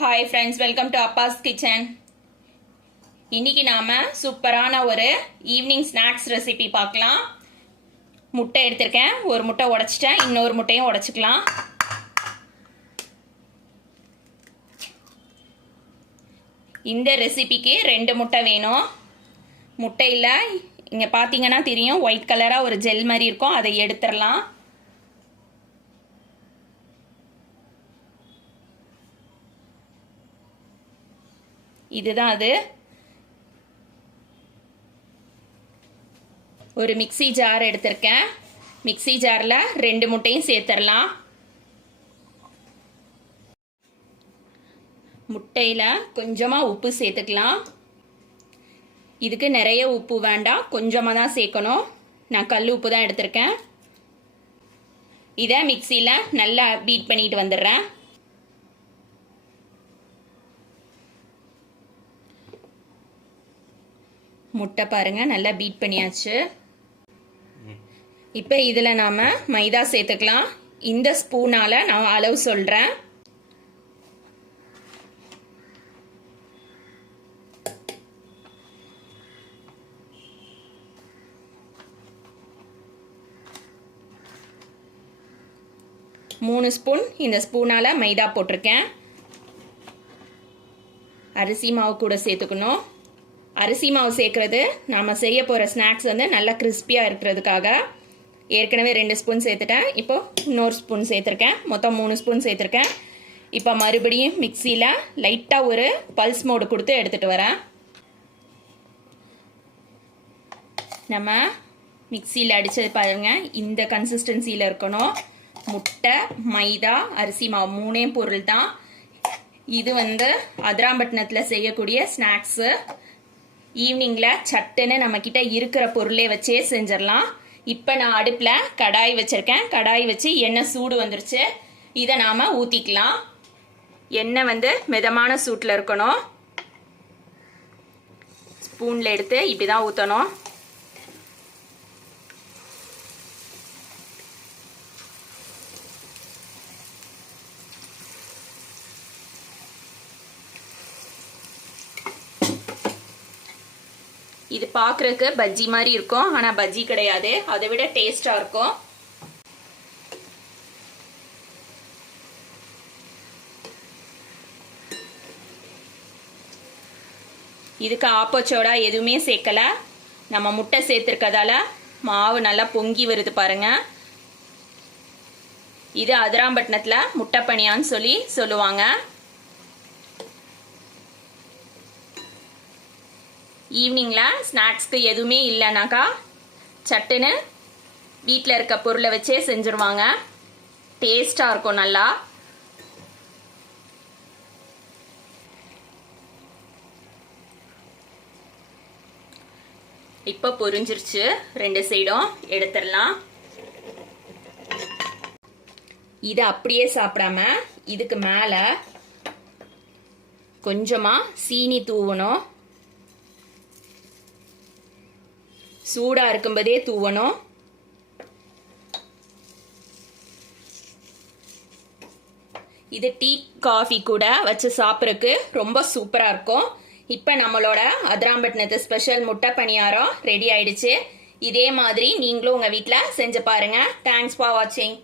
Hi friends welcome to Abbas kitchen இன்னைக்கு நாம் சூப்பரான ஒரு ஈவினிங் ஸ்நாக்ஸ் ரெசிபி பார்க்கலாம். முட்டை எடுத்திருக்கேன். ஒரு முட்டை உடச்சிட்டேன். இன்னொரு முட்டையும் உடைச்சிக்கலாம். இந்த ரெசிபிக்கு ரெண்டு முட்டை வேணும். முட்டையில் இங்கே பார்த்தீங்கன்னா தெரியும் ஒயிட் கலராக ஒரு ஜெல் மாதிரி இருக்கும். அதை எடுத்துடலாம். இதுதான் அது. ஒரு மிக்ஸி ஜார் எடுத்திருக்கேன். மிக்ஸி ஜாரில் ரெண்டு முட்டையும் சேர்த்துடலாம் முட்டையில் கொஞ்சமாக உப்பு சேர்த்துக்கலாம். இதுக்கு நிறைய உப்பு வேண்டாம். கொஞ்சமாக தான் சேர்க்கணும். நான் கல் உப்பு தான் எடுத்திருக்கேன். இதை மிக்சியில் நல்லா பீட் பண்ணிட்டு வந்துடுறேன். முட்டை பாருங்க நல்லா பீட் பண்ணியாச்சு. இப்போ இதில் நாம் மைதா சேர்த்துக்கலாம். இந்த ஸ்பூனால் நான் அளவு சொல்கிறேன் மூணு ஸ்பூன் இந்த ஸ்பூனால் மைதா போட்டிருக்கேன். அரிசி மாவு கூட சேர்த்துக்கணும். அரிசி மாவு சேர்க்குறது நாம் செய்ய போகிற ஸ்நாக்ஸ் வந்து நல்லா கிறிஸ்பியாக இருக்கிறதுக்காக. ஏற்கனவே ரெண்டு ஸ்பூன் சேர்த்துட்டேன். இப்போ இன்னொரு ஸ்பூன் சேர்த்துருக்கேன். மொத்தம் மூணு ஸ்பூன் சேர்த்துருக்கேன். இப்போ மறுபடியும் மிக்சியில் லைட்டாக ஒரு பல்ஸ் மோடு கொடுத்து எடுத்துகிட்டு வரேன். நம்ம மிக்சியில் அடித்தது பாருங்கள் இந்த கன்சிஸ்டன்சியில் இருக்கணும். முட்டை மைதா அரிசி மாவு மூணே பொருள் தான் இது வந்து அதிராம்பட்டினத்தில் செய்யக்கூடிய ஸ்நாக்ஸு ஈவினிங்கில் சட்டுன்னு நம்மக்கிட்ட இருக்கிற பொருளே வச்சே செஞ்சிடலாம். இப்போ நான் அடுப்பில் கடாய் வச்சுருக்கேன். கடாய் வச்சு எண்ணெய் சூடு வந்துருச்சு. இதை நாம் ஊற்றிக்கலாம் எண்ணெய் வந்து மிதமான சூட்டில் இருக்கணும். ஸ்பூனில் எடுத்து இப்படி தான் ஊற்றணும் இது பாக்குறதுக்கு பஜ்ஜி மாதிரி இருக்கும். ஆனால் பஜ்ஜி கிடையாது. அதை விட டேஸ்டா இருக்கும். இதுக்கு ஆப்போச்சோடா எதுவுமே சேர்க்கல. நம்ம முட்டை சேர்த்துருக்கதால மாவு நல்லா பொங்கி வருது பாருங்க. இது அதிராம்பட்டினத்தில் முட்டை பணியான்னு சொல்லி சொல்லுவாங்க. ஈவினிங்கில் ஸ்நாக்ஸ்க்கு எதுவுமே இல்லைனாக்கா சட்டுன்னு வீட்டில் இருக்க பொருளை வச்சே செஞ்சுருவாங்க. டேஸ்டாக இருக்கும் நல்லா. இப்போ பொரிஞ்சிருச்சு. ரெண்டு சைடும் எடுத்துடலாம். இது அப்படியே சாப்பிடாம இதுக்கு மேலே கொஞ்சமாக சீனி தூவணும். சூடாக இருக்கும்போதே தூவணும். இது டீ காஃபி கூட வச்சு சாப்பிட்றதுக்கு ரொம்ப சூப்பராக இருக்கும். இப்போ நம்மளோட அதிராம்பட்டினத்து ஸ்பெஷல் முட்டை பணியாரம் ரெடி ஆயிடுச்சு. இதே மாதிரி நீங்களும் உங்கள் வீட்டில் செஞ்சு பாருங்கள் தேங்க்ஸ் ஃபார் வாட்சிங்